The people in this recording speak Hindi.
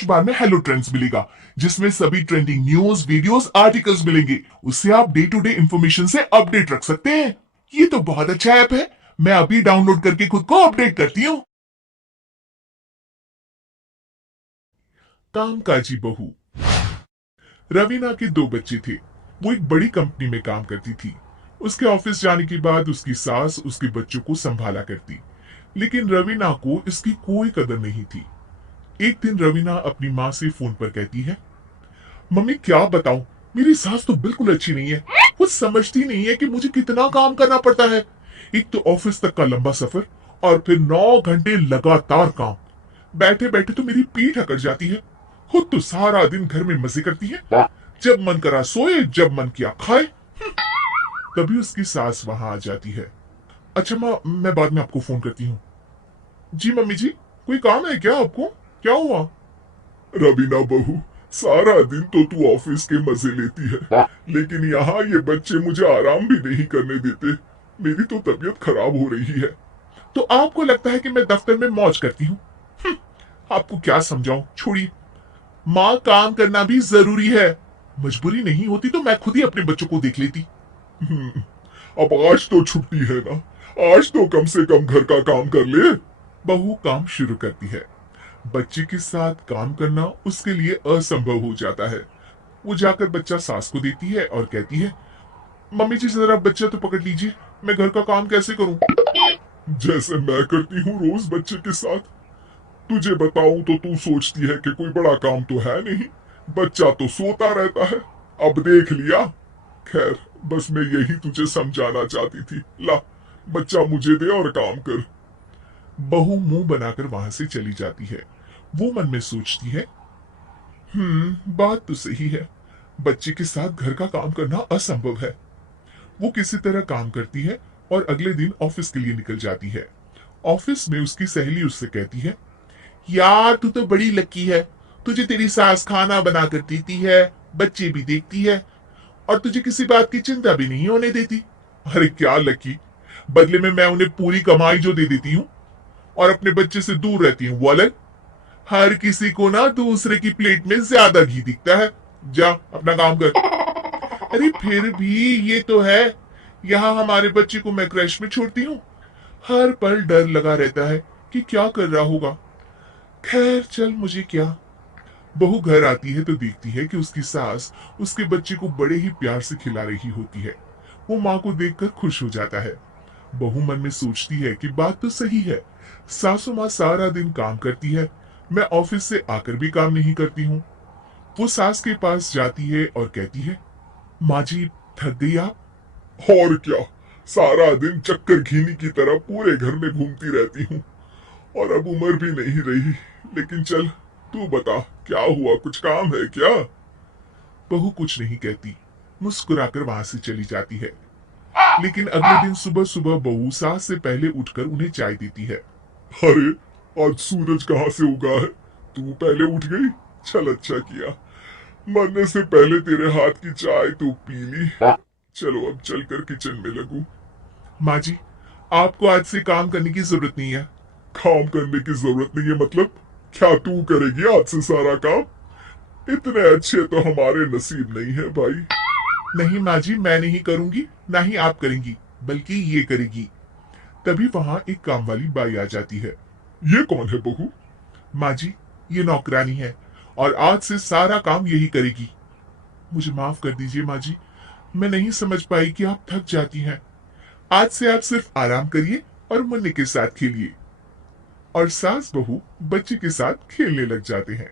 सर्च बार में हेलो ट्रेंड्स मिलेगा, जिसमें सभी ट्रेंडिंग न्यूज, वीडियोस, आर्टिकल्स मिलेंगे। उससे आप डे टू डे इंफॉर्मेशन से अपडेट रख सकते हैं। ये तो बहुत अच्छा ऐप है। मैं अभी डाउनलोड करके खुद को अपडेट करती हूँ। कामकाजी बहू। रवीना के दो बच्चे थे। वो एक बड़ी कंपनी में काम करती थी। उसके ऑफिस जाने के बाद उसकी सास उसके बच्चों को संभाला करती, लेकिन रवीना को इसकी कोई कदर नहीं थी। एक दिन रवीना अपनी माँ से फोन पर कहती है, मम्मी क्या बताऊं, मेरी सास तो बिल्कुल अच्छी नहीं है। वो समझती नहीं है कि मुझे कितना काम करना पड़ता है। एक तो ऑफिस तक का लंबा सफर, और फिर 9 घंटे लगातार काम। बैठे बैठे तो मेरी पीठ अकड़ जाती है। खुद तो सारा दिन घर में मजे करती है, जब मन करा सोए, जब मन किया खाए। तभी उसकी सास वहां आ जाती है। अच्छा माँ, मैं बाद में आपको फोन करती हूँ। जी मम्मी जी, कोई काम है क्या आपको? क्या हुआ? रवीना बहू, सारा दिन तो तू ऑफिस के मजे लेती है, लेकिन यहाँ ये बच्चे मुझे आराम भी नहीं करने देते। मेरी तो तबीयत खराब हो रही है। तो आपको लगता है कि मैं दफ्तर में मौज करती हूँ? आपको क्या समझाऊं, छोड़िए। माँ, काम करना भी जरूरी है। मजबूरी नहीं होती तो मैं खुद ही अपने बच्चों को देख लेती। अब आज तो छुट्टी है ना, आज तो कम से कम घर का काम कर ले। बहू काम शुरू करती है। बच्चे के साथ काम करना उसके लिए असंभव हो जाता है। वो जाकर बच्चा सास को देती है और कहती है, मम्मी जी जरा बच्चा तो पकड़ लीजिए, मैं घर का काम कैसे करूं? जैसे मैं करती हूँ रोज बच्चे के साथ। तुझे बताऊं तो तू सोचती है कि कोई बड़ा काम तो है नहीं, बच्चा तो सोता रहता है। अब देख लिया। खैर, बस मैं यही तुझे समझाना चाहती थी। ला, बच्चा मुझे दे और काम कर। बहू मुंह बनाकर वहां से चली जाती है। वो मन में सोचती है, बात तो सही है। बच्चे के साथ घर का काम करना असंभव है। वो किसी तरह काम करती है और अगले दिन ऑफिस के लिए निकल जाती है। ऑफिस में उसकी सहेली उससे कहती है, यार तू तो बड़ी लकी है। तुझे तेरी सास खाना बना कर देती है, बच्चे भी देखती है, और तुझे किसी बात की चिंता भी नहीं होने देती। अरे क्या लकी, बदले में मैं उन्हें पूरी कमाई जो दे देती हूँ और अपने बच्चे से दूर रहती हूँ, वो अलग। हर किसी को ना दूसरे की प्लेट में ज्यादा घी दिखता है। जा अपना काम कर। अरे फिर भी ये तो है, यहाँ हमारे बच्चे को मैं क्रैश में छोड़ती हूँ। हर पल डर लगा रहता है कि क्या कर रहा होगा। खैर चल, मुझे क्या। बहू घर आती है तो देखती है कि उसकी सास उसके बच्चे को बड़े ही प्यार से खिला रही होती है। वो माँ को देखकर खुश हो जाता है। बहू मन में सोचती है कि बात तो सही है, सासू माँ सारा दिन काम करती है, मैं ऑफिस से आकर भी काम नहीं करती हूँ। वो सास के पास जाती है और कहती है, माँ जी थक गई आप? और क्या, सारा दिन चक्कर घीनी की तरह पूरे घर में घूमती रहती हूँ, और अब उम्र भी नहीं रही। लेकिन चल, तू बता क्या हुआ, कुछ काम है क्या? बहू कुछ नहीं कहती, मुस्कुराकर वहां से चली जाती है। लेकिन अगले दिन सुबह सुबह बहू सास से पहले उठकर उन्हें चाय देती है। अरे, आज सूरज कहाँ से उगा है? तू पहले उठ गई। चल अच्छा किया, मरने से पहले तेरे हाथ की चाय तो पी ली। चलो अब चलकर किचन में लगूं। माँ जी, आपको आज से काम करने की जरूरत नहीं है। काम करने की जरूरत नहीं है मतलब? क्या तू करेगी आज से सारा काम? इतने अच्छे तो हमारे नसीब नहीं है भाई। नहीं माँ जी, मैं नहीं करूंगी, ना ही आप करेंगी, बल्कि ये करेगी। तभी वहां एक काम वाली बाई आ जाती है। ये कौन है बहू? माँ जी, ये नौकरानी है, और आज से सारा काम यही करेगी। मुझे माफ कर दीजिए माँ जी, मैं नहीं समझ पाई कि आप थक जाती हैं। आज से आप सिर्फ आराम करिए और मुन्ने के साथ खेलिए। और सास बहू बच्चे के साथ खेलने लग जाते हैं।